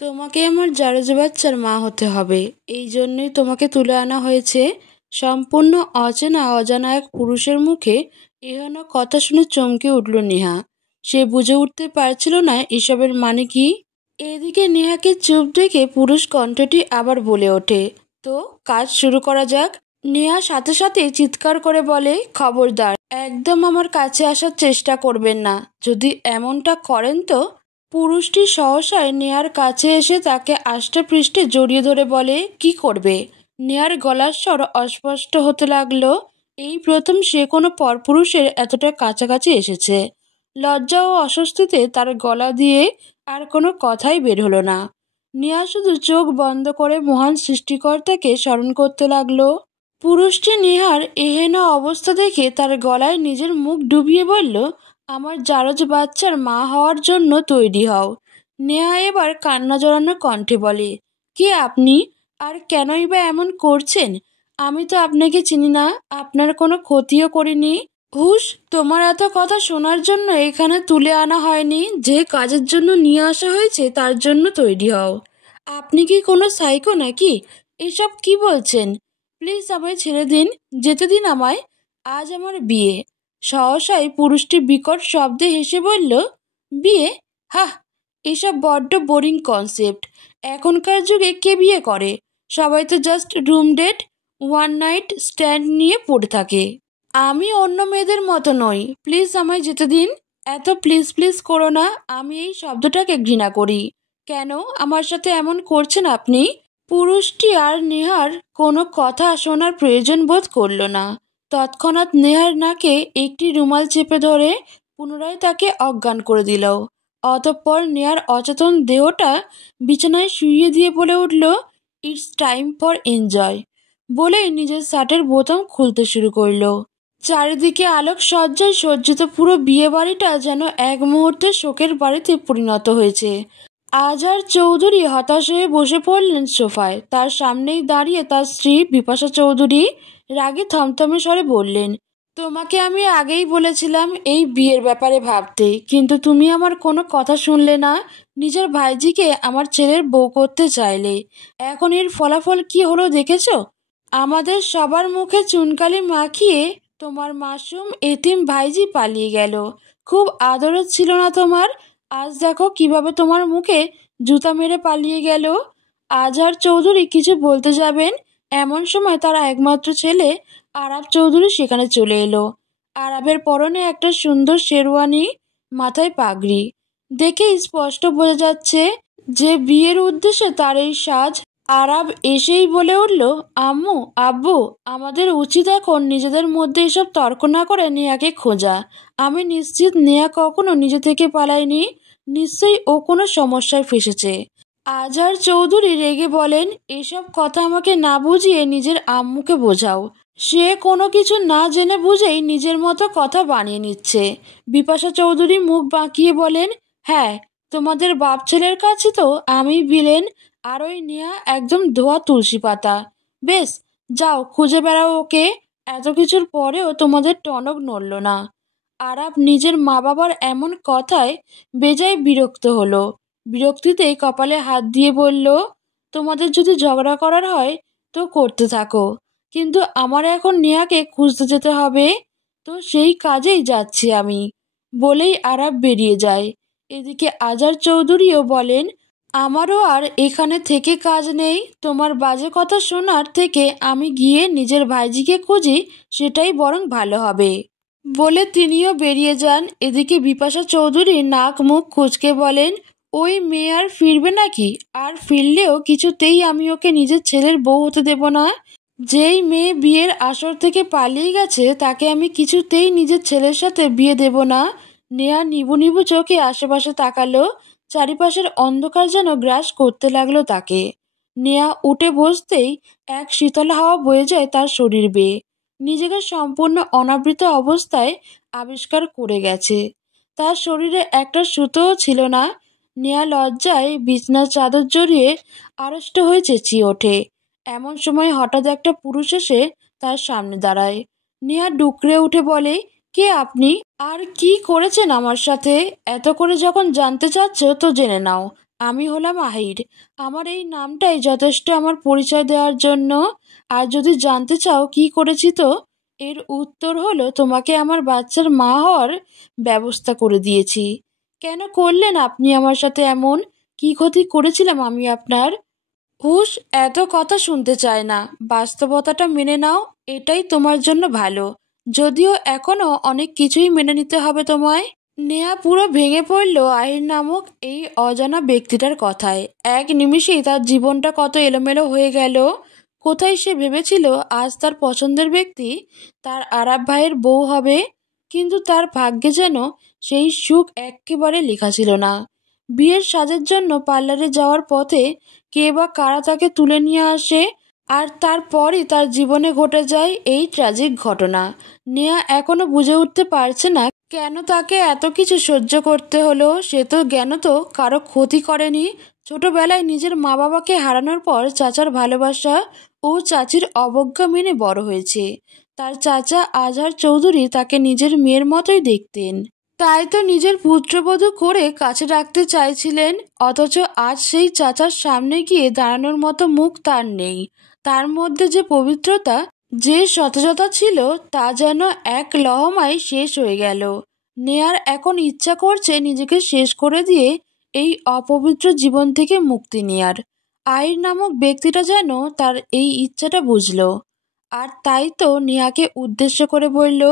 তোমাকে আমার জারজ বাচ্চার মা হতে হবে, এই জন্যই তোমাকে তুলে আনা হয়েছে। সম্পূর্ণ অচেনা অজানা এক পুরুষের মুখে এহেন কথা শুনে চমকে উঠল নেহা। সে বুঝে উঠতে পারছিল না এসবের মানে কি। এদিকে নেহাকে চুপ দেখে পুরুষ কণ্ঠটি আবার বলে ওঠে, তো কাজ শুরু করা যাক। নেহা সাথে সাথে চিৎকার করে বলে, খবরদার, একদম আমার কাছে আসার চেষ্টা করবেন না। যদি এমনটা করেন তো। পুরুষটি সহসায় নেহার কাছে এসে তাকে আষ্টে পৃষ্ঠে জড়িয়ে ধরে বলে, কি করবে? নেহার গলার স্বর অস্পষ্ট হতে লাগলো। এই প্রথম সে কোনো পরপুরুষের এতটা কাছাকাছি এসেছে। লজ্জা ও অস্বস্তিতে তার গলা দিয়ে আর কোনো কথাই বের হলো না। নেহা শুধু চোখ বন্ধ করে মহান সৃষ্টিকর্তাকে স্মরণ করতে লাগলো। পুরুষটি নেহার এহেন অবস্থা দেখে তার গলায় নিজের মুখ ডুবিয়ে বলল, আমার জারজ বাচ্চার মা হওয়ার জন্য তৈরি হও। নেহা এবার কান্না জড়ানো কণ্ঠে বলে, কে আপনি? আর কেনই বা এমন করছেন? আমি তো আপনাকে চিনি না, আপনার কোনো ক্ষতিও করিনি। হুশ, তোমার এত কথা শোনার জন্য এখানে তুলে আনা হয়নি। যে কাজের জন্য নিয়ে আসা হয়েছে তার জন্য তৈরি হও। আপনি কি কোনো সাইকো নাকি? এসব কি বলছেন? প্লিজ আমায় ছেড়ে দিন, যেতে দিন আমায়। আজ আমার বিয়ে। সহসাই পুরুষটি বিকট শব্দে হেসে বলল, বিয়ে? হাহ, এসব বড্ড বোরিং কনসেপ্ট। এখনকার যুগে কে বিয়ে করে? সবাই তো just room date, one night stand নিয়ে পড়ে থাকে। আমি অন্য মেয়েদের মতো নই, প্লিজ আমায় যেতে দিন। এত প্লিজ প্লিজ করো না, আমি এই শব্দটাকে ঘৃণা করি। কেন আমার সাথে এমন করছেন আপনি? পুরুষটি আর নেহার কোনো কথা শোনার প্রয়োজন বোধ করল না। তৎক্ষণাৎ নেহার নাকে একটি রুমাল চেপে ধরে পুনরায় তাকে অজ্ঞান করে দিল। অতঃপর নেহার অচেতন দেহটা বিছানায় শুইয়ে দিয়ে বলে উঠল, ইটস টাইম ফর এনজয়, বলেই নিজের শার্টের বোতাম খুলতে শুরু করলো। চারিদিকে আলোক সজ্জায় সজ্জিত পুরো বিয়ে বাড়িটা যেন এক মুহূর্তে শোকের বাড়িতে পরিণত হয়েছে। আজহার চৌধুরী হতাশ হয়ে বসে পড়লেন সোফায়। তার সামনেই দাঁড়িয়ে তার স্ত্রী বিপাশা চৌধুরী রাগে থমথমে স্বরে বললেন, তোমাকে আমি আগেই বলেছিলাম এই বিয়ের ব্যাপারে ভাবতে, কিন্তু তুমি আমার কোনো কথা শুনলে না। নিজের ভাইজিকে আমার ছেলের বউ করতে চাইলে। এখন এর ফলাফল কি হলো দেখেছো? আমাদের সবার মুখে চুনকালি মাখিয়ে তোমার মাসুম এতিম ভাইজি পালিয়ে গেল। খুব আদরের ছিল না তোমার? আজ দেখো কিভাবে তোমার মুখে জুতা মেরে পালিয়ে গেল। আজহার চৌধুরী কিছু বলতে যাবেন, এমন সময় তার একমাত্র ছেলে আরাব চৌধুরী সেখানে চলে এলো। আরাবের পরনে একটা সুন্দর শেরওয়ানি, মাথায় পাগড়ি। দেখে স্পষ্ট বোঝা যাচ্ছে যে বিয়ের উদ্দেশ্যে তার এই সাজ। আরাব এসেই বলে উঠল, আম্মু, আব্বু, আমাদের উচিত এখন নিজেদের মধ্যে এসব তর্ক না করে নেহাকে খোঁজা। আমি নিশ্চিত নেহা কখনো নিজে থেকে পালায়নি। নিশ্চয়ই ও কোনো সমস্যায় ফেসেছে। আজহার চৌধুরী রেগে বলেন, এসব কথা আমাকে না বুঝিয়ে নিজের আম্মুকে বোঝাও। সে কোনো কিছু না জেনে বুঝেই নিজের মতো কথা বানিয়ে নিচ্ছে। বিপাশা চৌধুরী মুখ বাঁকিয়ে বলেন, হ্যাঁ, তোমাদের বাপ ছেলের কাছে তো আমি ভিলেন, আর ওই নেহা একদম ধোয়া তুলসী পাতা। বেশ, যাও খুঁজে বেড়াও ওকে। এত কিছুর পরেও তোমাদের টনক নড়ল না। আরাব নিজের মা বাবার এমন কথায় বেজায় বিরক্ত হলো। বিরক্তিতেই কপালে হাত দিয়ে বলল, তোমাদের যদি ঝগড়া করার হয় তো করতে থাকো, কিন্তু আমার এখন নেহাকে খুঁজতে যেতে হবে, তো সেই কাজেই যাচ্ছি আমি, বলেই আরাব বেরিয়ে যায়। এদিকে আজহার চৌধুরীও বলেন, আমারও আর এখানে থেকে কাজ নেই। তোমার বাজে কথা শোনার থেকে আমি গিয়ে নিজের ভাইজিকে খুঁজি, সেটাই বরং ভালো হবে, বলে তিনিও বেরিয়ে যান। এদিকে বিপাশা চৌধুরী নাক মুখ কুঁচকে বলেন, ওই মেয়ে আর ফিরবে নাকি? আর ফিরলেও কিছুতেই আমি ওকে নিজের ছেলের বউ হতে দেব না। যেই মেয়ে বিয়ের আসর থেকে পালিয়ে গেছে তাকে আমি কিছুতেই নিজের ছেলের সাথে বিয়ে দেব না। নেহা নিবু নিবু চোখে আশেপাশে তাকালো। চারিপাশের অন্ধকার যেন গ্রাস করতে লাগলো তাকে। নেহা উঠে বসতেই এক শীতল হাওয়া বয়ে যায় তার শরীর বেয়ে। নিজেকে সম্পূর্ণ অনাবৃত অবস্থায় আবিষ্কার করে গেছে। তার শরীরে একটা সুতোও ছিল না। নেহা লজ্জায় বিছনার চাদর জড়িয়ে আড়ষ্ট হয়ে চেঁচিয়ে ওঠে। এমন সময় হঠাৎ একটা পুরুষ এসে তার সামনে দাঁড়ায়। নেহা ডুকরে উঠে বলে, কে আপনি? আর কি করেছেন আমার সাথে? এত করে যখন জানতে চাচ্ছ তো জেনে নাও। আমি হলাম আহির। আমার এই নামটাই যথেষ্ট আমার পরিচয় দেওয়ার জন্য। আর যদি জানতে চাও কি করেছি, তো এর উত্তর হলো তোমাকে আমার বাচ্চার মা হওয়ার ব্যবস্থা করে দিয়েছি। কেন করলেন আপনি আমার সাথে এমন? কি ক্ষতি করেছিলাম আমি আপনার? হুশ, এত কথা শুনতে চায় না, বাস্তবতাটা মেনে নাও। এটাই তোমার জন্য ভালো, যদিও এখনো অনেক কিছুই মেনে নিতে হবে তোমায়। নেহা পুরো ভেঙে পড়ল আহির নামক এই অজানা ব্যক্তিটার কথায়। এক নিমিষেই তার জীবনটা কত এলোমেলো হয়ে গেল। কোথায় সে ভেবেছিল আজ তার পছন্দের ব্যক্তি তার আরাব ভাইয়ের বউ হবে, কিন্তু তার ভাগ্যে যেন সেই সুখ একেবারে লেখা ছিল না। বিয়ের সাজের জন্য পার্লারে যাওয়ার পথে কে বা কারা তাকে তুলে নিয়ে আসে, আর তারপরই তার জীবনে ঘটে যায় এই ট্র্যাজিক ঘটনা। নেহা এখনো বুঝে উঠতে পারছে না কেন তাকে এত কিছু সহ্য করতে হলো। সে তো জ্ঞানত কারো ক্ষতি করেনি। ছোটবেলায় নিজের মা বাবাকে হারানোর পর চাচার ভালোবাসা ও চাচির অবজ্ঞা মেনে বড় হয়েছে। তার চাচা আজহার চৌধুরী তাকে নিজের মেয়ের মতোই দেখতেন, তাই তো নিজের পুত্রবধূ করে কাছে রাখতে চাইছিলেন। অথচ আজ সেই চাচার সামনে গিয়ে দাঁড়ানোর মতো মুখ তার নেই। তার মধ্যে যে পবিত্রতা, যে সতেজতা ছিল, তা যেন এক লহমায় শেষ হয়ে গেল। নেয়ার এখন ইচ্ছা করছে নিজেকে শেষ করে দিয়ে এই অপবিত্র জীবন থেকে মুক্তি নেয়ার। আইর নামক ব্যক্তিটা যেন তার এই ইচ্ছাটা বুঝল, আর তাই তো নেহাকে উদ্দেশ্য করে বলল,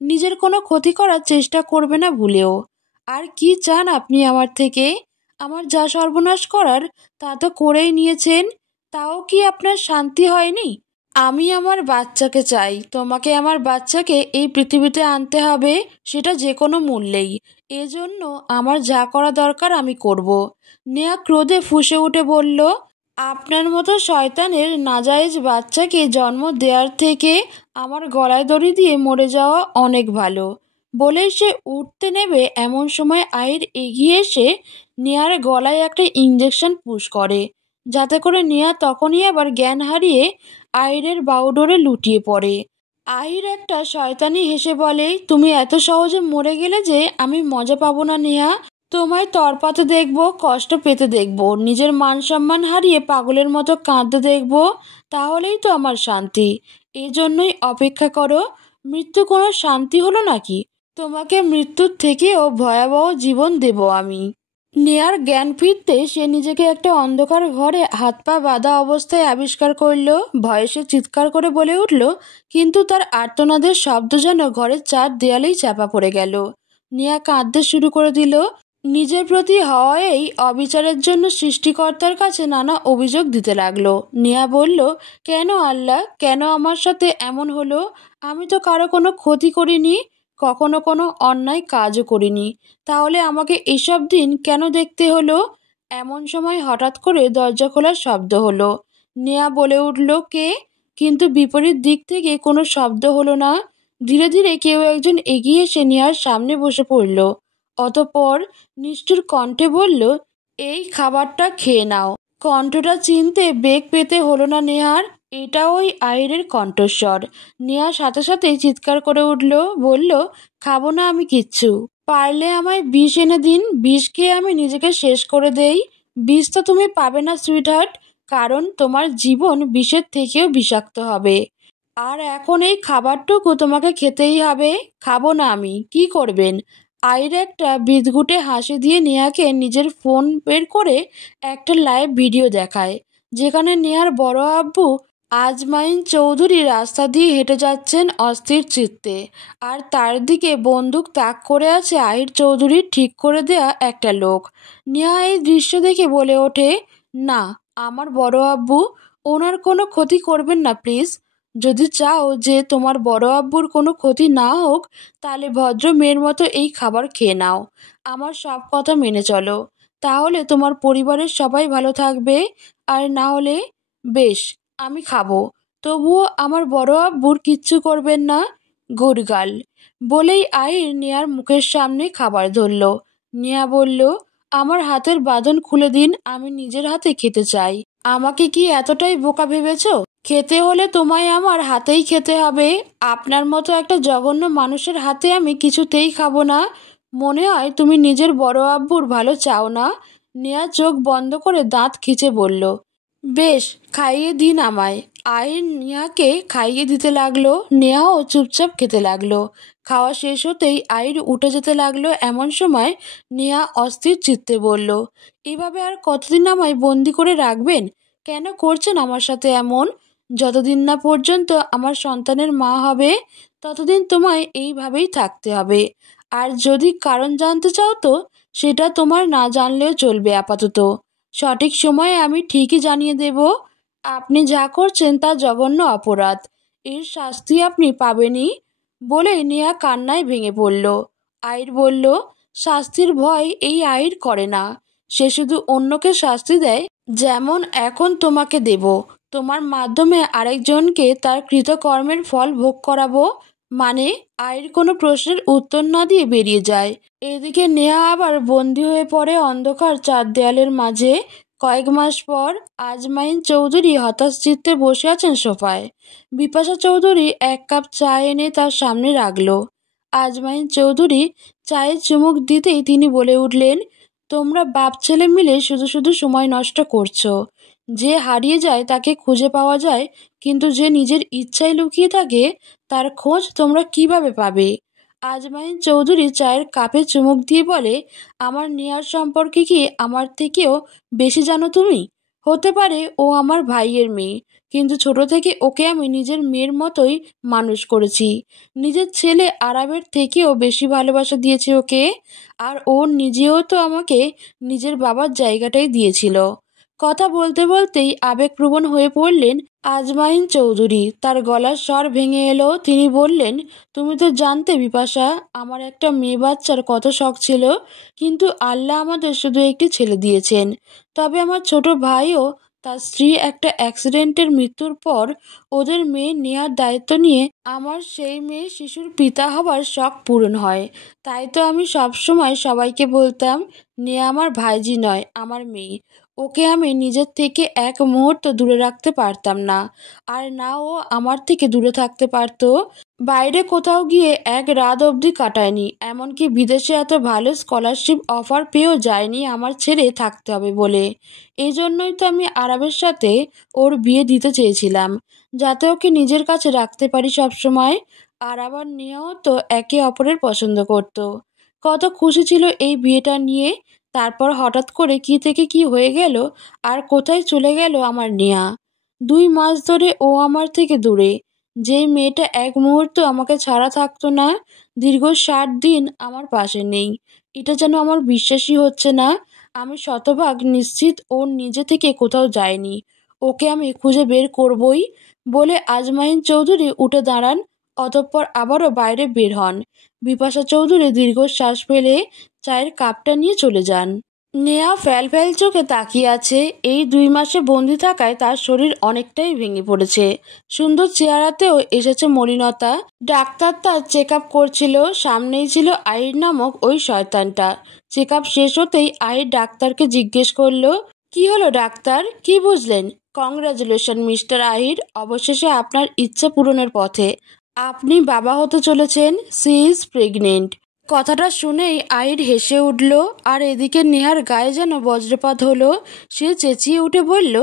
নিজের কোনো ক্ষতি করার চেষ্টা করবে না ভুলেও। আর কি চান আপনি আমার থেকে? আমার যা সর্বনাশ করার তা তো করেই নিয়েছেন, তাও কি আপনার শান্তি হয়নি? আমি আমার বাচ্চাকে চাই। তোমাকে আমার বাচ্চাকে এই পৃথিবীতে আনতে হবে, সেটা যে কোনো মূল্যেই। এজন্য আমার যা করা দরকার আমি করব। নেহা ক্রোধে ফুঁসে উঠে বলল, আপনার মতো শয়তানের নাজায়েজ বাচ্চাকে জন্ম দেওয়ার থেকে আমার গলায় দড়ি দিয়ে মরে যাওয়া অনেক ভালো। বলেই সে উঠতে নেবে, এমন সময় আহির এগিয়ে এসে নেহার গলায় একটা ইঞ্জেকশন পুশ করে, যাতে করে নেহা তখনই আবার জ্ঞান হারিয়ে আহিরের বাহুডোরে লুটিয়ে পড়ে। আহির একটা শয়তানি হেসে বলে, তুমি এত সহজে মরে গেলে যে আমি মজা পাবো না নেহা। তোমায় তরপাতে দেখবো, কষ্ট পেতে দেখবো, নিজের মান সম্মান হারিয়ে পাগলের মতো কাঁদতে দেখবো, তাহলেই তো আমার শান্তি। এজন্যই অপেক্ষা করো। মৃত্যু কোনো শান্তি হলো নাকি? তোমাকে মৃত্যুর থেকেও ভয়াবহ জীবন দেব আমি। নেয়ার জ্ঞান ফিরতে সে নিজেকে একটা অন্ধকার ঘরে হাত পা বাঁধা অবস্থায় আবিষ্কার করল। ভয়ে সে চিৎকার করে বলে উঠল, কিন্তু তার আর্তনাদের শব্দ যেন ঘরের চার দেয়ালেই চাপা পড়ে গেল। নেয়া কাঁদতে শুরু করে দিল। নিজের প্রতি হওয়া এই অবিচারের জন্য সৃষ্টিকর্তার কাছে নানা অভিযোগ দিতে লাগলো। নেয়া বলল, কেন আল্লাহ, কেন আমার সাথে এমন হলো? আমি তো কারো কোনো ক্ষতি করিনি, কখনো কোনো অন্যায় কাজও করিনি, তাহলে আমাকে এসব দিন কেন দেখতে হলো? এমন সময় হঠাৎ করে দরজা খোলার শব্দ হলো। নেয়া বলে উঠল, কে? কিন্তু বিপরীত দিক থেকে কোনো শব্দ হলো না। ধীরে ধীরে কেউ একজন এগিয়ে এসে নেয়ার সামনে বসে পড়ল। অতঃপর নিষ্ঠুর কণ্ঠে বলল, এই খাবারটা খেয়ে নাও। কণ্ঠটা চিনতে বেগ পেতে হলো না নেহার। এটা ওই আহিরের কণ্ঠস্বর। নেহা সাথে সাথেই চিৎকার করে উঠল, বলল, খাবো না আমি কিচ্ছু। পারলে আমায় বিষ এনে দিন, বিষ খেয়ে আমি নিজেকে শেষ করে দেই। বিষ তো তুমি পাবে না সুইটহার্ট, কারণ তোমার জীবন বিষের থেকেও বিষাক্ত হবে। আর এখন এই খাবারটুকু তোমাকে খেতেই হবে। খাবো না আমি, কি করবেন? আইর একটা বিদঘুটে হাসি দিয়ে নেহাকে নিজের ফোন বের করে একটা লাইভ ভিডিও দেখায়, যেখানে নেহার বড় আব্বু আজমাইন চৌধুরী রাস্তা দিয়ে হেঁটে যাচ্ছেন অস্থির চিত্তে, আর তার দিকে বন্দুক তাক করে আছে আহির চৌধুরীর ঠিক করে দেয়া একটা লোক। নেহা এই দৃশ্য দেখে বলে ওঠে, না, আমার বড় আব্বু, ওনার কোনো ক্ষতি করবেন না প্লিজ। যদি চাও যে তোমার বড় আব্বুর কোনো ক্ষতি না হোক, তাহলে ভদ্র মেয়ের মতো এই খাবার খেয়ে নাও। আমার সব কথা মেনে চলো, তাহলে তোমার পরিবারের সবাই ভালো থাকবে। আর না হলে, বেশ, আমি খাবো, তবুও আমার বড় আব্বুর কিচ্ছু করবেন না। Good girl. বলেই আহির নেয়ার মুখের সামনে খাবার ধরল। নেয়া বলল, আমার হাতের বাঁধন খুলে দিন, আমি নিজের হাতে খেতে চাই। আমাকে কি এতটাই বোকা ভেবেছ? খেতে হলে তোমায় আমার হাতেই খেতে হবে। আপনার মতো একটা জঘন্য মানুষের হাতে আমি কিছুতেই খাবো না। মনে হয় তুমি নিজের বড় আব্বুর ভালো চাও না। নেহা চোখ বন্ধ করে দাঁত খিঁচে বলল, বেশ, খাইয়ে দিন আমায়। আহির নেহাকে খাইয়ে দিতে লাগলো। নেহাও চুপচাপ খেতে লাগলো। খাওয়া শেষ হতেই আহির উঠে যেতে লাগলো। এমন সময় নেহা অস্থির চিত্তে বলল, এভাবে আর কতদিন আমায় বন্দি করে রাখবেন? কেন করছেন আমার সাথে এমন? যতদিন না পর্যন্ত আমার সন্তানের মা হবে ততদিন তোমায় এইভাবেই থাকতে হবে। আর যদি কারণ জানতে চাও তো সেটা তোমার না জানলেও চলবে আপাতত। সঠিক সময়ে আমি ঠিকই জানিয়ে দেব। আপনি যা করছেন তা জঘন্য অপরাধ। এর শাস্তি আপনি পাবেনই। বলেই নেহা কান্নায় ভেঙে পড়ল। আইর বলল, শাস্তির ভয় এই আইর করে না। সে শুধু অন্যকে শাস্তি দেয়, যেমন এখন তোমাকে দেব। তোমার মাধ্যমে আরেকজনকে তার কৃতকর্মের ফল ভোগ করাবো। মানে, আইর কোনো প্রশ্নের উত্তর না দিয়ে বেরিয়ে যায়। এদিকে নেহা আবার বন্দী হয়ে পড়ে অন্ধকার চার দেয়ালের মাঝে। কয়েক মাস পর আজমাইন চৌধুরী হতাশ চিত্তে বসে আছেন সোফায়। বিপাশা চৌধুরী এক কাপ চা এনে তার সামনে রাখলো। আজমাইন চৌধুরী চায়ে চুমুক দিতেই তিনি বলে উঠলেন, তোমরা বাপ ছেলে মিলে শুধু শুধু সময় নষ্ট করছো। যে হারিয়ে যায় তাকে খুঁজে পাওয়া যায়, কিন্তু যে নিজের ইচ্ছায় লুকিয়ে থাকে তার খোঁজ তোমরা কিভাবে পাবে? আজমাইন চৌধুরী চায়ের কাপে চুমুক দিয়ে বলে, আমার নেহার সম্পর্কে কি আমার থেকেও বেশি জানো তুমি? হতে পারে ও আমার ভাইয়ের মেয়ে, কিন্তু ছোট থেকে ওকে আমি নিজের মেয়ের মতোই মানুষ করেছি। নিজের ছেলে আরাবের থেকেও বেশি ভালোবাসা দিয়েছি ওকে। আর ও নিজেও তো আমাকে নিজের বাবার জায়গাটাই দিয়েছিল। কথা বলতে বলতেই আবেগপ্রবণ হয়ে পড়লেন আজমাইন চৌধুরী। তার গলার স্বর ভেঙে এলো। তিনি বললেন, তুমি তো জানতে বিপাশা, আমার একটা মেয়ে বাচ্চার কত শখ ছিল, কিন্তু আল্লাহ আমাদের শুধু একটি ছেলে দিয়েছেন। তবে আমার ছোট ভাইও তার স্ত্রী একটা অ্যাক্সিডেন্টের মৃত্যুর পর ওদের মেয়ে নেয়ার দায়িত্ব নিয়ে আমার সেই মেয়ে শিশুর পিতা হবার শখ পূরণ হয়। তাই তো আমি সবসময় সবাইকে বলতাম, নেয়া আমার ভাইজি নয়, আমার মেয়ে। ওকে আমি নিজের থেকে এক মুহূর্ত দূরে রাখতে পারতাম না, আর না ও আমার থেকে দূরে থাকতে পারতো। বাইরে কোথাও গিয়ে এক রাত অবধি কাটায়নি, এমনকি বিদেশে এত ভালো স্কলারশিপ অফার পেয়েও যায়নি আমার ছেড়ে থাকতে হবে বলে। এই জন্যই তো আমি আরবের সাথে ওর বিয়ে দিতে চেয়েছিলাম, যাতে ওকে নিজের কাছে রাখতে পারি সবসময়। আর আবার নেহাও তো একে অপরের পছন্দ করত। কত খুশি ছিল এই বিয়েটা নিয়ে। তারপর হঠাৎ করে কি থেকে কি হয়ে গেল, আর কোথায় চলে গেল আমার নেহা। 2 মাস ধরে ও আমার থেকে দূরে। যেই মেয়েটা এক মুহূর্ত আমাকে ছাড়া থাকতো না, দীর্ঘ 60 দিন আমার পাশে নেই। এটা যেন আমার বিশ্বাসই হচ্ছে না। আমি শতভাগ নিশ্চিত ও নিজে থেকে কোথাও যায়নি। ওকে আমি খুঁজে বের করবই। বলে আজমাইন চৌধুরী উঠে দাঁড়ান। অতঃপর আবারও বাইরে বের হন। বিপাশা চৌধুরী দীর্ঘশ্বাস ফেলে চায়ের কাপটা নিয়ে চলে যান। নেহা ফ্যাল ফ্যাল চোখে তাকিয়ে আছে। এই 2 মাসে বন্দি থাকায় তার শরীর অনেকটাই ভেঙে পড়েছে। সুন্দর চেহারাতেও এসেছে মলিনতা। ডাক্তার তার চেক আপ করছিল। সামনেই ছিল আহির নামক ওই শয়তানটা। চেক আপ শেষ হতেই আহির ডাক্তারকে জিজ্ঞেস করলো, কি হলো ডাক্তার, কি বুঝলেন? কংগ্রাচুলেশন মিস্টার আহির, অবশেষে আপনার ইচ্ছা পূরণের পথে। আপনি বাবা হতে চলেছেন। She is pregnant. কথাটা শুনেই আহির হেসে উঠল। আর এদিকে নেহার গায়ে যেন বজ্রপাত হলো। সে চেঁচিয়ে উঠে বলল,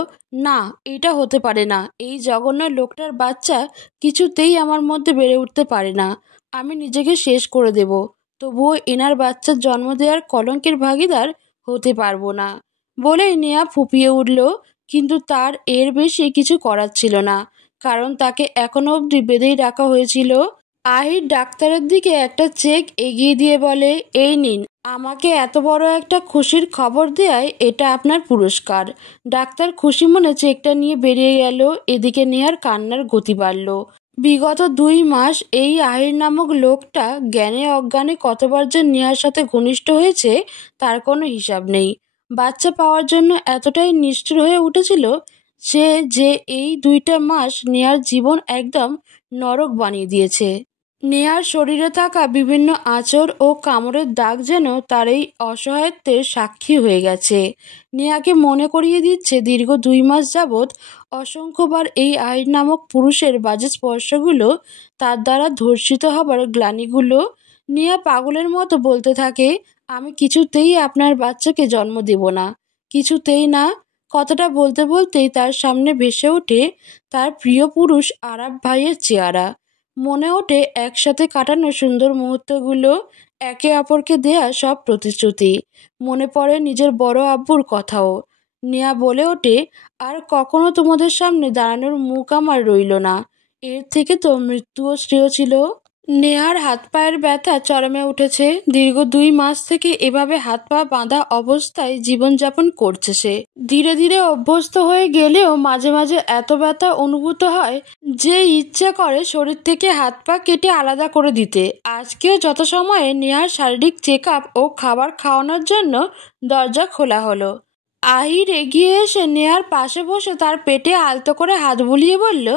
না, এটা হতে পারে না। এই জঘন্য লোকটার বাচ্চা কিছুতেই আমার মধ্যে বেড়ে উঠতে পারে না। আমি নিজেকে শেষ করে দেব, তবুও এনার বাচ্চার জন্ম দেওয়ার কলঙ্কের ভাগিদার হতে পারবো না। বলেই নেহা ফুঁপিয়ে উঠল। কিন্তু তার এর বেশি কিছু করার ছিল না, কারণ তাকে এখনো অবধি বেঁধেই রাখা হয়েছিল। আহির ডাক্তারের দিকে একটা চেক এগিয়ে দিয়ে বলে, এই নিন, আমাকে এত বড় একটা খুশির খবর দেয়ায় এটা আপনার পুরস্কার। ডাক্তার খুশি মনে চেকটা নিয়ে বেরিয়ে গেল। এদিকে নেহার কান্নার গতি বাড়ল। বিগত 2 মাস এই আহির নামক লোকটা জ্ঞানে অজ্ঞানে কতবার যে নেহার সাথে ঘনিষ্ঠ হয়েছে তার কোনো হিসাব নেই। বাচ্চা পাওয়ার জন্য এতটাই নিষ্ঠুর হয়ে উঠেছিল সে যে এই 2টা মাস নেহার জীবন একদম নরক বানিয়ে দিয়েছে। নেহার শরীরে থাকা বিভিন্ন আঁচড় ও কামড়ের দাগ যেন তার এই অসহায়ত্বের সাক্ষী হয়ে গেছে। নেহাকে মনে করিয়ে দিচ্ছে দীর্ঘ 2 মাস যাবৎ অসংখ্যবার এই আহির নামক পুরুষের বাজে স্পর্শগুলো, তার দ্বারা ধর্ষিত হবার গ্লানিগুলো। নেহা পাগলের মতো বলতে থাকে, আমি কিছুতেই আপনার বাচ্চাকে জন্ম দেব না। কিছুতেই না। কথাটা বলতে বলতেই তার সামনে ভেসে ওঠে তার প্রিয় পুরুষ আরাফ ভাইয়ের চেহারা। মনে ওঠে একসাথে কাটানো সুন্দর মুহূর্তগুলো, একে অপরকে দেয়া সব প্রতিশ্রুতি। মনে পড়ে নিজের বড় আব্বুর কথাও। নেহা বলে ওঠে, আর কখনো তোমাদের সামনে দাঁড়ানোর মুখ আমার রইল না। এর থেকে তো মৃত্যুও শ্রেয় ছিল। নেহার হাত পায়ের ব্যথা চরমে উঠেছে। দীর্ঘ 2 মাস থেকে এভাবে হাত পা বাঁধা অবস্থায় জীবনযাপন করছে সে। ধীরে ধীরে অভ্যস্ত হয়ে গেলেও মাঝে মাঝে এত ব্যথা অনুভূত হয় যে ইচ্ছে করে শরীর থেকে হাত পা কেটে আলাদা করে দিতে। আজকেও যথাসময়ে নেহার শারীরিক চেক আপ ও খাবার খাওয়ানোর জন্য দরজা খোলা হলো। আহির এগিয়ে এসে নেহার পাশে বসে তার পেটে আলতো করে হাত বুলিয়ে বলল,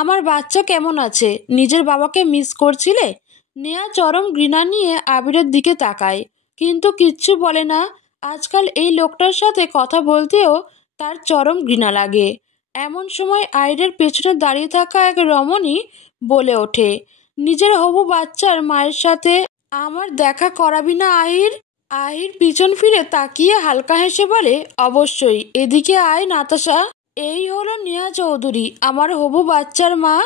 আমার বাচ্চা কেমন আছে? নিজের বাবাকে মিস করছিলে? নেহা চরম ঘৃণা নিয়ে আবিরের দিকে তাকায়, কিন্তু কিচ্ছু বলে না। আজকাল এই লোকটার সাথে কথা বলতেও তার চরম ঘৃণা লাগে। এমন সময় আইরের পেছনে দাঁড়িয়ে থাকা এক রমণী বলে ওঠে, নিজের হবু বাচ্চার মায়ের সাথে আমার দেখা করাবি না আহির? আহির পিছন ফিরে তাকিয়ে হালকা হেসে বলে, অবশ্যই, এদিকে আয় নাতাশা। এই হলো নেহা চৌধুরী, আমার হবু বাচ্চার মা।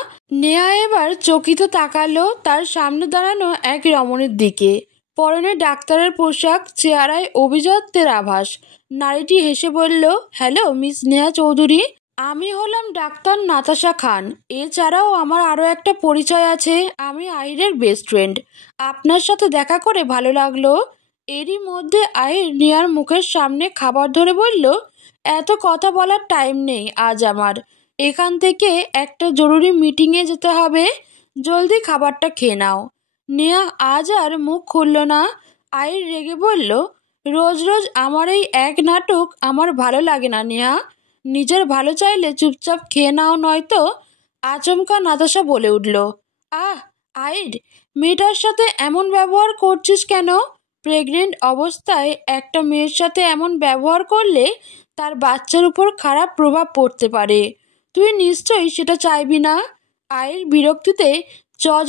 নেহা এবার চকিত তাকালো তার সামনে দাঁড়ানো এক রমণীর দিকে। পরনে ডাক্তারের পোশাক, চেহারায় অভিজাত্যের আভাস। নারীটি হেসে বলল, হ্যালো মিস নেহা চৌধুরী, আমি হলাম ডাক্তার নাতাশা খান। এছাড়াও আমার আরও একটা পরিচয় আছে, আমি আহিরের বেস্ট ফ্রেন্ড। আপনার সাথে দেখা করে ভালো লাগলো। এরই মধ্যে আহির নেহার মুখের সামনে খাবার ধরে বলল, এত কথা বলার টাইম নেই আজ আমার। এখান থেকে একটা জরুরি মিটিংয়ে যেতে হবে, জলদি খাবারটা খেয়ে নাও। নেহা আজ আর মুখ খুলল না। আহির রেগে বলল, রোজ রোজ আমার এই এক নাটক আমার ভালো লাগে না নেহা। নিজের ভালো চাইলে চুপচাপ খেয়ে নাও, নয়তো। আচমকা নাতাশা বলে উঠল, আহ আহির, মেয়েটার সাথে এমন ব্যবহার করছিস কেন? প্রেগনেন্ট অবস্থায় একটা মেয়ের সাথে এমন ব্যবহার করলে তার বাচ্চার উপর খারাপ প্রভাব পড়তে পারে। তুই নিশ্চয়ই সেটা চাইবি না। আয়ের বিরক্তিতে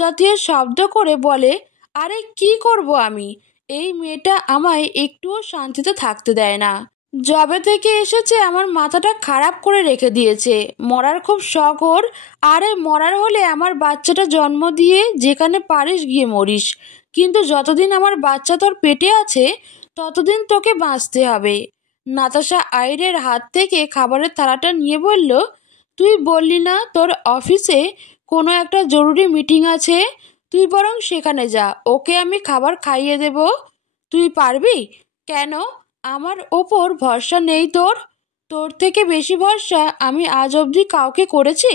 জাতীয় শব্দ করে বলে, আরে কি করব আমি? এই মেয়েটা আমায় একটুও শান্তিতে থাকতে দেয় না। জবে থেকে এসেছে আমার মাথাটা খারাপ করে রেখে দিয়েছে। মরার খুব শখ ওর। আরে মরার হলে আমার বাচ্চাটা জন্ম দিয়ে যেখানে পারিস গিয়ে মরিস, কিন্তু যতদিন আমার বাচ্চা তোর পেটে আছে ততদিন তোকে বাঁচতে হবে। নাতাশা আইরের হাত থেকে খাবারের থালাটা নিয়ে বলল, তুই বললি না তোর অফিসে কোনো একটা জরুরি মিটিং আছে? তুই বরং সেখানে যা, ওকে আমি খাবার খাইয়ে দেব। তুই পারবি? কেন, আমার ওপর ভরসা নেই তোর? তোর থেকে বেশি ভরসা আমি আজ অবধি কাউকে করেছি?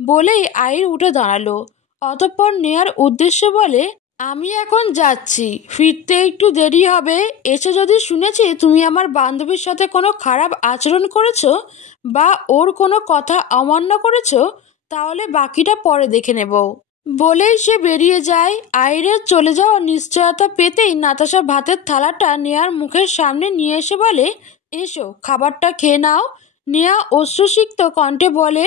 বলেই আইর উঠে দাঁড়ালো। অতঃপর নেয়ার উদ্দেশ্যে বলে, আমি এখন যাচ্ছি, ফিরতে একটু দেরি হবে। এসে যদি শুনেছি তুমি আমার বান্ধবীর সাথে কোনো খারাপ আচরণ করেছো বা ওর কোনো কথা অমান্য করেছো, তাহলে বাকিটা পরে দেখে নেব। বলেই সে বেরিয়ে যায়। আইরের চলে যাওয়ার নিশ্চয়তা পেতেই নাতাশা ভাতের থালাটা নেয়ার মুখের সামনে নিয়ে এসে বলে, এসো খাবারটা খেয়ে নাও। নেয়া অশ্রুসিক্ত কণ্ঠে বলে,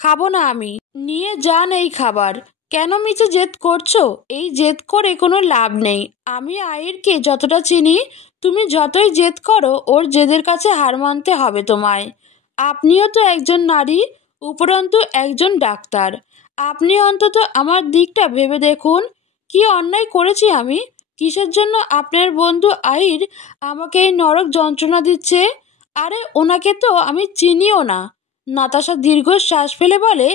খাবো না আমি। নিয়ে যান এই খাবার। কেন মিছে জেদ করছো? এই জেদ করে কোনো লাভ নেই। আমি আহিরকে যতটা চিনি, তুমি যতই জেদ করো ওর জেদের কাছে হার মানতে হবে তোমায়। আপনিও তো একজন নারী, উপরন্তু একজন ডাক্তার। আপনি অন্তত আমার দিকটা ভেবে দেখুন। কি অন্যায় করেছি আমি? কিসের জন্য আপনার বন্ধু আহির আমাকে এই নরক যন্ত্রণা দিচ্ছে? আরে ওনাকে তো আমি চিনিও না। নাতাশা দীর্ঘ শ্বাস ফেলে বলে,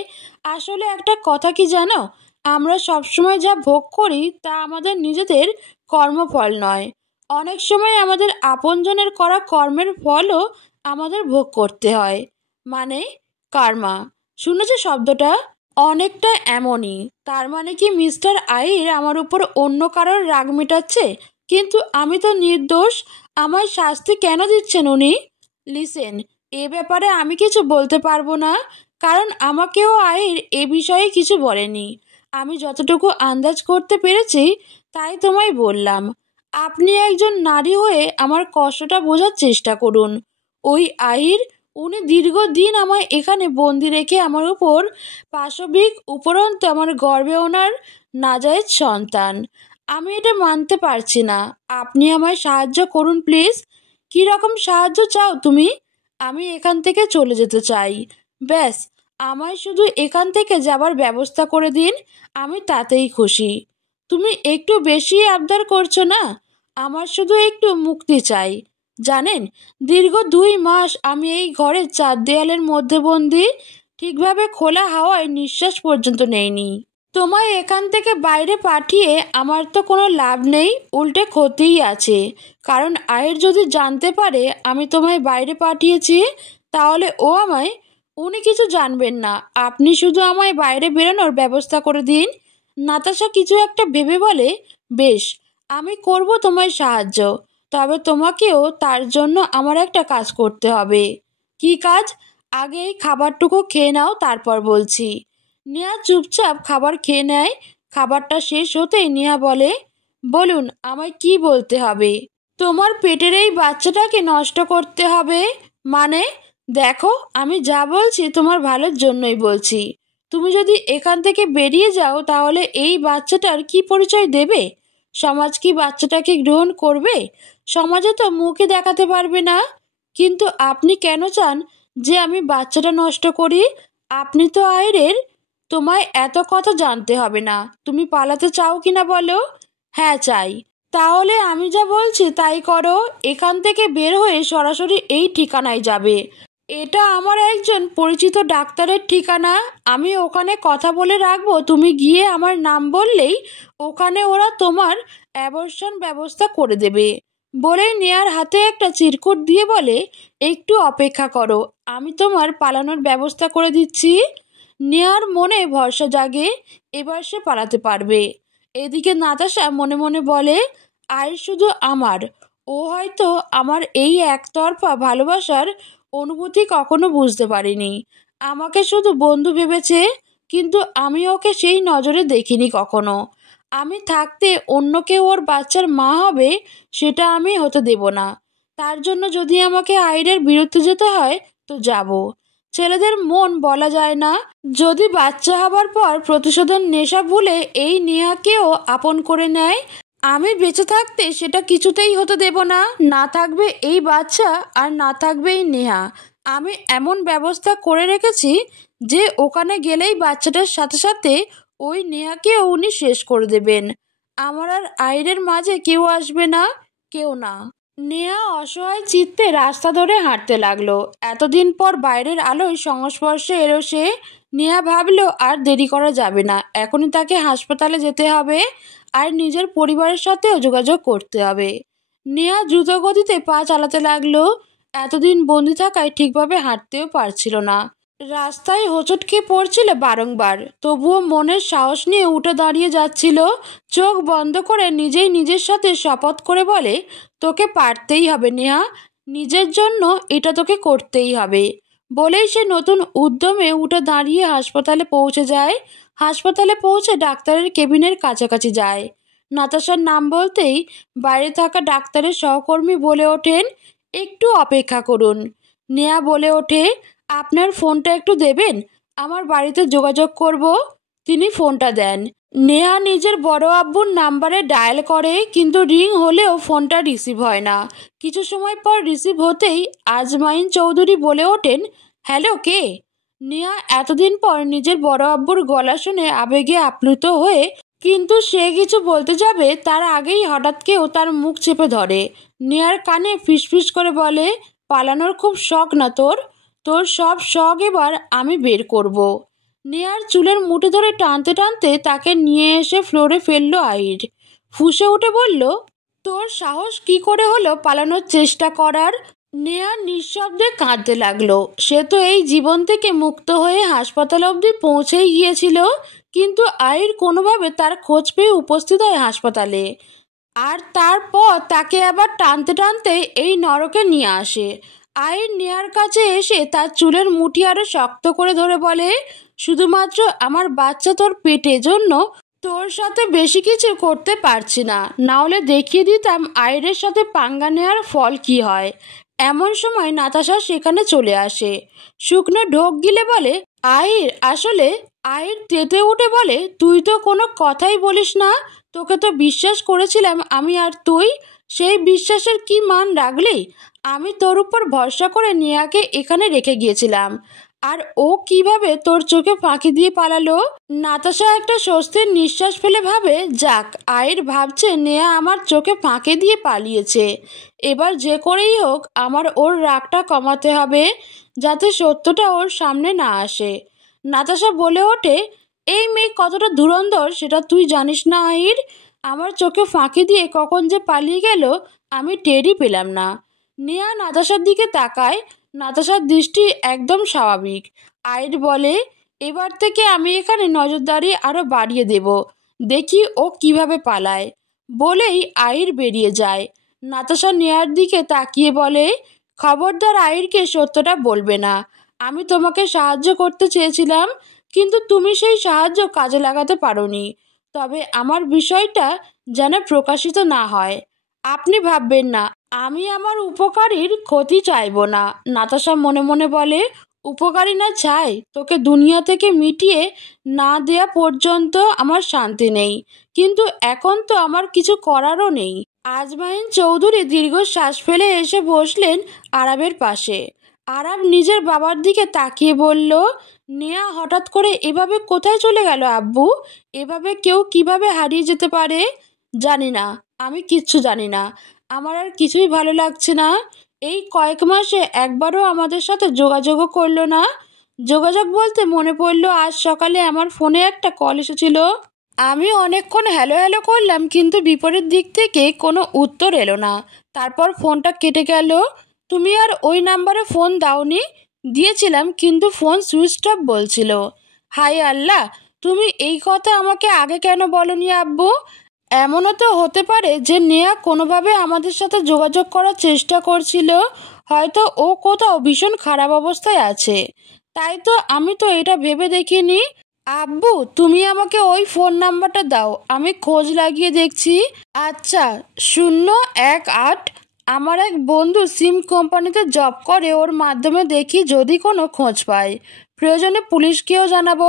আসলে একটা কথা কি জানো, আমরা সবসময় যা ভোগ করি তা আমাদের নিজেদের কর্মফল নয়। অনেক সময় আমাদের আপনজনের করা কর্মের ফলও আমাদের ভোগ করতে হয়। মানে কার্মা। শুনেছো শব্দটা? অনেকটা এমনই। তার মানে কি মিস্টার আহির আমার উপর অন্য কারোর রাগ মেটাচ্ছে? কিন্তু আমি তো নির্দোষ। আমায় শাস্তি কেন দিচ্ছেন উনি? লিসেন, এ ব্যাপারে আমি কিছু বলতে পারবো না, কারণ আমাকেও আহির এ বিষয়ে কিছু বলেনি। আমি যতটুকু আন্দাজ করতে পেরেছি তাই তোমায় বললাম। আপনি একজন নারী হয়ে আমার কষ্টটা বোঝার চেষ্টা করুন। ওই আহির, উনি দীর্ঘদিন আমায় এখানে বন্দি রেখে আমার উপর পাশবিক, উপরন্তু আমার গর্ভে ওনার নাজায়েজ সন্তান। আমি এটা মানতে পারছি না। আপনি আমায় সাহায্য করুন প্লিজ। কী রকম সাহায্য চাও তুমি? আমি এখান থেকে চলে যেতে চাই। ব্যাস, আমায় শুধু এখান থেকে যাবার ব্যবস্থা করে দিন, আমি তাতেই খুশি। তুমি একটু বেশি আবদার করছো না? আমার শুধু একটু মুক্তি চাই। জানেন, দীর্ঘ 2 মাস আমি এই ঘরের 4 দেয়ালের মধ্যে বন্দি, ঠিকভাবে খোলা হাওয়ায় নিঃশ্বাস পর্যন্ত নেইনি। তোমায় এখান থেকে বাইরে পাঠিয়ে আমার তো কোনো লাভ নেই, উল্টে ক্ষতিই আছে। কারণ আয়ের যদি জানতে পারে আমি তোমায় বাইরে পাঠিয়েছি, তাহলে উনি কিছু জানবেন না। আপনি শুধু আমায় বাইরে বেরোনোর ব্যবস্থা করে দিন। নাতাশা কিছু একটা ভেবে বলে, বেশ, আমি করব তোমায় সাহায্য। তবে তোমাকেও তার জন্য আমার একটা কাজ করতে হবে। কি কাজ? আগে এই খাবারটুকু খেয়ে নাও, তারপর বলছি। নেহা চুপচাপ খাবার খেয়ে নেয়। খাবারটা শেষ হতেই নেহা বলে, বলুন, আমায় কি বলতে হবে? তোমার পেটের এই বাচ্চাটাকে নষ্ট করতে হবে মানে? দেখো, আমি যা বলছি তোমার ভালোর জন্যই বলছি। তুমি যদি এখান থেকে বেরিয়ে যাও তাহলে এই বাচ্চাটার কি পরিচয় দেবে? সমাজ কি বাচ্চাটাকে গ্রহণ করবে? সমাজে তো মুখে দেখাতে পারবে না। কিন্তু আপনি কেন চান যে আমি বাচ্চাটা নষ্ট করি? আপনি তো আইরের। তোমায় এত কথা জানতে হবে না। তুমি পালাতে চাও কিনা বলো? হ্যাঁ, চাই। তাহলে আমি যা বলছি তাই করো। এখান থেকে বের হয়ে সরাসরি এই ঠিকানায় যাবে। এটা আমার একজন পরিচিত ডাক্তারের ঠিকানা। আমি ওখানে কথা বলে রাখবো। তুমি গিয়ে আমার নাম বললেই ওখানে ওরা তোমার অ্যাবর্শন ব্যবস্থা করে দেবে। বলেই নেয়ার হাতে একটা চিরকুট দিয়ে বলে, একটু অপেক্ষা করো, আমি তোমার পালানোর ব্যবস্থা করে দিচ্ছি। নেয়ার মনে ভরসা জাগে, এবার সে পালাতে পারবে। এদিকে নাতাশা মনে মনে বলে, আয় শুধু আমার। ও হয়তো আমার এই একতরফা ভালোবাসার অনুভূতি কখনো বুঝতে পারিনি। আমাকে শুধু বন্ধু ভেবেছে, কিন্তু আমি ওকে সেই নজরে দেখিনি কখনো। আমি থাকতে অন্য কেউ ওর বাচ্চার মা হবে, সেটা আমি হতে দেব না। তার জন্য যদি আমাকে আইনের বিরুদ্ধে যেতে হয় তো যাব। ছেলেদের মন বলা যায় না। যদি বাচ্চা হবার পর প্রতিশোধের নেশা ভুলে এই নেহাকেও আপন করে নেয়, আমি বেঁচে থাকতে সেটা কিছুতেই হতে দেব না। না থাকবে এই বাচ্চা, আর না থাকবে এই নেহা। আমি এমন ব্যবস্থা করে রেখেছি যে ওখানে গেলেই বাচ্চাটার সাথে সাথে ওই নেহাকেও উনি শেষ করে দেবেন। আমার আর আইরের মাঝে কেউ আসবে না, কেউ না। নেহা অসহায় চিত্তে রাস্তা ধরে হাঁটতে লাগলো। এতদিন পর বাইরের আলোয় সংস্পর্শে এলো সে। নেহা ভাবলো আর দেরি করা যাবে না, এখনই তাকে হাসপাতালে যেতে হবে, আর নিজের পরিবারের সাথেও যোগাযোগ করতে হবে। নেহা দ্রুত গতিতে পা চালাতে লাগলো। এতদিন বন্দি থাকায় ঠিকভাবে হাঁটতেও পারছিল না। রাস্তায় হোঁচট খেয়ে পড়ছিল বারংবার, তবুও মনের সাহস নিয়ে উঠে দাঁড়িয়ে যাচ্ছিল। চোখ বন্ধ করে নিজেই নিজের সাথে শপথ করে বলে, তোকে পারতেই হবে নেহা, নিজের জন্য এটা তোকে করতেই হবে। বলেই সে নতুন উদ্যমে উঠে দাঁড়িয়ে হাসপাতালে পৌঁছে যায়। হাসপাতালে পৌঁছে ডাক্তারের কেবিনের কাছাকাছি যায়। নাতাশার নাম বলতেই বাইরে থাকা ডাক্তারের সহকর্মী বলে ওঠেন, একটু অপেক্ষা করুন। নেহা বলে ওঠে, আপনার ফোনটা একটু দেবেন, আমার বাড়িতে যোগাযোগ করব। তিনি ফোনটা দেন। নেহা নিজের বড় আব্বুর নাম্বারে ডায়াল করে, কিন্তু রিং হলেও ফোনটা রিসিভ হয় না। কিছু সময় পর রিসিভ হতেই আজমাইন চৌধুরী বলে ওঠেন, হ্যালো, কে? নেহা এতদিন পর নিজের বড় আব্বুর গলা শুনে আবেগে আপ্লুত হয়ে কিন্তু সে কিছু বলতে যাবে তার আগেই হঠাৎ কেউ তার মুখ চেপে ধরে। নেহার কানে ফিসফিস করে বলে, পালানোর খুব শখ না তোর? তোর সব শখ এবার আমি বের করব। নেহার চুলের মুঠি ধরে টানতে টানতে তাকে নিয়ে এসে ফ্লোরে ফেললো আইর। ফুঁসে উঠে বলল, তোর সাহস কি করে হলো পালানোর চেষ্টা করার? নেহা নিঃশব্দে কাঁদতে লাগলো। সে তো এই জীবন থেকে মুক্ত হয়ে হাসপাতাল অবধি পৌঁছেই গিয়েছিল, কিন্তু আইর কোনোভাবে তার খোঁজ পেয়ে উপস্থিত হয় হাসপাতালে। আর তারপর তাকে আবার টানতে টানতে এই নরকে নিয়ে আসে। আইর নেহার কাছে এসে তার চুলের মুঠি আরো শক্ত করে ধরে বলে, শুধুমাত্র আমার বাচ্চা তোর পেটে জন্য তোর সাথে বেশি কিছু করতে পারছি না, নাহলে দেখিয়ে দিতাম আইরের সাথে পাঙ্গা নেওয়ার ফল কি হয়। এমন সময় নাতাশা সেখানে চলে আসে। শুকনো ঢোক গিলে বলে, আইর আসলে। আইর তেতে উঠে বলে, তুই তো কোনো কথাই বলিস না, তোকে তো বিশ্বাস করেছিলাম আমি, আর তুই সেই বিশ্বাসের কি মান রাখলি? আমি তোর উপর ভরসা করে নেহাকে এখানে রেখে গিয়েছিলাম, আর ও কিভাবে তোর চোখে ফাঁকি দিয়ে পালালো? নাতাশা একটা স্বস্তির নিঃশ্বাস ফেলে ভাবে, যাক, আয়ের ভাবছে নেহা আমার চোখে ফাঁকি দিয়ে পালিয়েছে। এবার যে করেই হোক আমার ওর রাগটা কমাতে হবে, যাতে সত্যটা ওর সামনে না আসে। নাতাশা বলে ওঠে, এই মেয়ে কতটা ধুরন্ধর সেটা তুই জানিস না আহির। আমার চোখে ফাঁকি দিয়ে কখন যে পালিয়ে গেল আমি টেরই পেলাম না। নেহা নাতাশার দিকে তাকায়। নাতাশার দৃষ্টি একদম স্বাভাবিক। আইর বলে, এবার থেকে আমি এখানে নজরদারি আরো বাড়িয়ে দেব, দেখি ও কিভাবে পালায়। বলেই আইর বেরিয়ে যায়। নাতাশা নেহার দিকে তাকিয়ে বলে, খবরদার আইরকে সত্যটা বলবে না। আমি তোমাকে সাহায্য করতে চেয়েছিলাম, কিন্তু তুমি সেই সাহায্য কাজে লাগাতে পারোনি। তবে আমার বিষয়টা যেন প্রকাশিত না হয়। আপনি ভাববেন না আমি আমার উপকারীর ক্ষতি চাইবো না। নাতাশা মনে মনে বলে, উপকারী না চাই, তোকে দুনিয়া থেকে মিটিয়ে না দেয়া পর্যন্ত আমার শান্তি নেই। কিন্তু এখন তো আমার কিছু করারও নেই। আজমাইন চৌধুরী দীর্ঘশ্বাস ফেলে এসে বসলেন আরাবের পাশে। আরাব নিজের বাবার দিকে তাকিয়ে বলল, নেহা হঠাৎ করে এভাবে কোথায় চলে গেল আব্বু? এভাবে কেউ কিভাবে হারিয়ে যেতে পারে? জানি না, আমি কিচ্ছু জানি না। আমার আর কিছুই ভালো লাগছে না। এই কয়েক মাসে একবারও আমাদের সাথে যোগাযোগও করলো না। যোগাযোগ বলতে মনে পড়লো আজ সকালে আমার ফোনে একটা কল এসেছিল। আমি অনেকক্ষণ হ্যালো হ্যালো করলাম, কিন্তু বিপরীত দিক থেকে কোনো উত্তর এলো না। তারপর ফোনটা কেটে গেল। তুমি আর ওই নাম্বারে ফোন দাওনি? দিয়েছিলাম, কিন্তু ফোন সুইচ অফ বলছিল। হায় আল্লাহ, তুমি এই কথা আমাকে আগে কেন বলনি আব্বু? এমনও তো হতে পারে যে নেহা কোনোভাবে আমাদের সাথে যোগাযোগ করার চেষ্টা করছিল। হয়তো ও কোথাও ভীষণ খারাপ অবস্থায় আছে। তাই তো আমি তো এটা ভেবে দেখিনি। আব্বু, তুমি আমাকে ওই ফোন নাম্বারটা দাও, আমি খোঁজ লাগিয়ে দেখছি। আচ্ছা, 018। আমার এক বন্ধু সিম কোম্পানিতে জব করে, ওর মাধ্যমে দেখি যদি কোনো খোঁজ পাই। প্রয়োজনে পুলিশকেও জানাবো।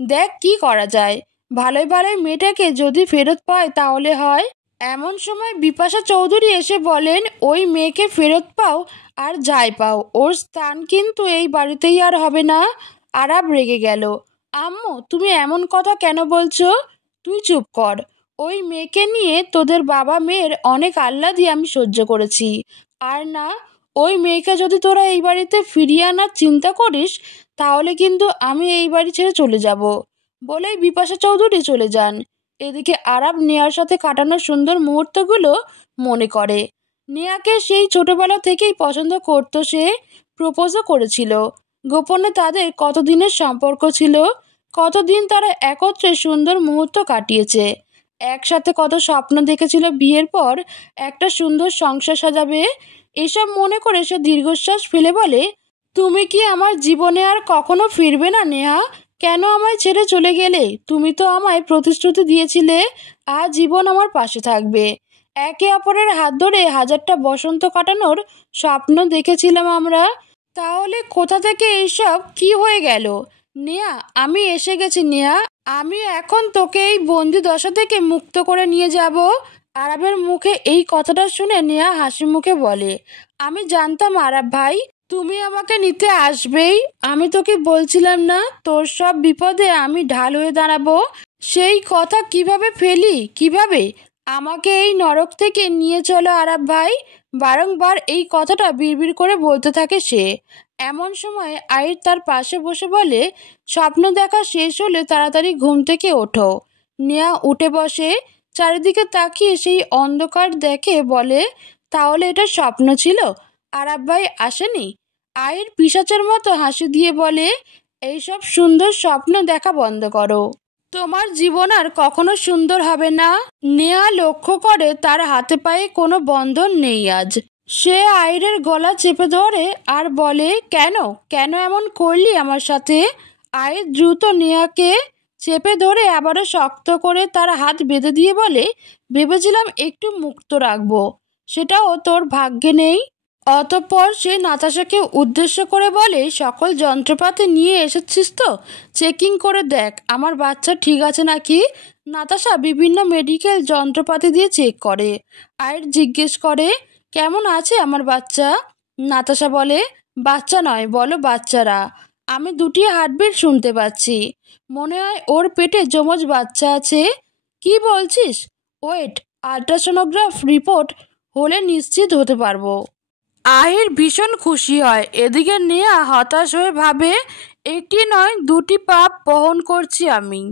দেখ কি করা যায়। ভালোই ভালোই মেয়েটাকে যদি ফেরত পায় তাহলে হয়। এমন সময় বিপাশা চৌধুরী এসে বলেন, ওই মেয়েকে ফেরত পাও আর যাই পাও, ওর স্থান কিন্তু এই বাড়িতেই আর হবে না। আরাব রেগে গেল। আম্মু, তুমি এমন কথা কেন বলছো? তুই চুপ কর। ওই মেয়েকে নিয়ে তোদের বাবা মেয়ের অনেক আহ্লাদই আমি সহ্য করেছি। আর না, ওই মেয়েকে যদি তোরা এই বাড়িতে ফিরিয়ে আনার চিন্তা করিস, তাহলে কিন্তু আমি এই বাড়ি ছেড়ে চলে যাব। বলেই বিপাশা চৌধুরী চলে যান। এদিকে আরাব নেহার সাথে কাটানো সুন্দর মুহূর্তগুলো মনে করে। নেহাকে সেই ছোটবেলা থেকেই পছন্দ করতো সে। প্রপোজও করেছিল। গোপনে তাদের কতদিনের সম্পর্ক ছিল। কতদিন তারা একত্রে সুন্দর মুহূর্ত কাটিয়েছে। একসাথে কত স্বপ্ন দেখেছিল বিয়ের পর একটা সুন্দর সংসার সাজাবে। এসব মনে করে সে দীর্ঘশ্বাস ফেলে বলে, তুমি কি আমার জীবনে আর কখনো ফিরবে না নেহা? কেন আমায় ছেড়ে চলে গেলে? তুমি তো আমায় প্রতিশ্রুতি দিয়েছিলে আজীবন আমার পাশে থাকবে। একে অপরের হাত ধরে হাজারটা বসন্ত কাটানোর স্বপ্ন দেখেছিলাম আমরা। তাহলে কোথা থেকে এইসব কি হয়ে গেল? নেহা, আমি এসে গেছি নেহা। আমি এখন তোকে এই বন্দি দশা থেকে মুক্ত করে নিয়ে যাব। আরাবের মুখে এই কথাটা শুনে নেহা হাসি মুখে বলে, আমি জানতাম আরাব ভাই, তুমি আমাকে নিতে আসবেই। আমি তোকে বলছিলাম না তোর সব বিপদে আমি ঢাল হয়ে দাঁড়াবো? সেই কথা কিভাবে ফেলি, কিভাবে? আমাকে এই নরক থেকে নিয়ে চলো আরাব ভাই। বারংবার এই কথাটা বিড়বিড় করে বলতে থাকে সে। এমন সময় আইর তার পাশে বসে বলে, স্বপ্ন দেখা শেষ হলে তাড়াতাড়ি ঘুম থেকে ওঠো। নেহা উঠে বসে, চারিদিকে তাকিয়ে সেই অন্ধকার দেখে বলে, তাহলে এটা স্বপ্ন ছিল? আরাব ভাই আসেনি? আয়ের পিশাচের মতো হাসি দিয়ে বলে, এইসব সুন্দর স্বপ্ন দেখা বন্ধ করো। তোমার জীবন আর কখনো সুন্দর হবে না। নেহা লক্ষ্য করে তার হাতে পায়ে কোনো বন্ধন নেই আজ। সে আইরের গলা চেপে ধরে আর বলে, কেন কেন এমন করলি আমার সাথে? আইর দ্রুত নেহাকে চেপে ধরে আবারও শক্ত করে তার হাত বেঁধে দিয়ে বলে, ভেবেছিলাম একটু মুক্ত রাখবো, সেটাও তোর ভাগ্যে নেই। অতঃপর সে নাতাশাকে উদ্দেশ্য করে বলে, সকল যন্ত্রপাতি নিয়ে এসেছিস তো? চেকিং করে দেখ আমার বাচ্চা ঠিক আছে নাকি। নাতাশা বিভিন্ন মেডিকেল যন্ত্রপাতি দিয়ে চেক করে। আয়ের জিজ্ঞেস করে, কেমন আছে আমার বাচ্চা? নাতাশা বলে, বাচ্চা নয়, বলো বাচ্চারা। আমি দুটি হার্টবিট শুনতে পাচ্ছি। মনে হয় ওর পেটে যমজ বাচ্চা আছে। কি বলছিস? ওয়েট, আল্ট্রাসোনোগ্রাফ রিপোর্ট হলে নিশ্চিত হতে পারবো। আহির ভীষণ খুশি হয়। এদিকে নেহা হতাশ হয়ে ভাবে, একটি নয় দুটি পাপ বহন করছি আমি।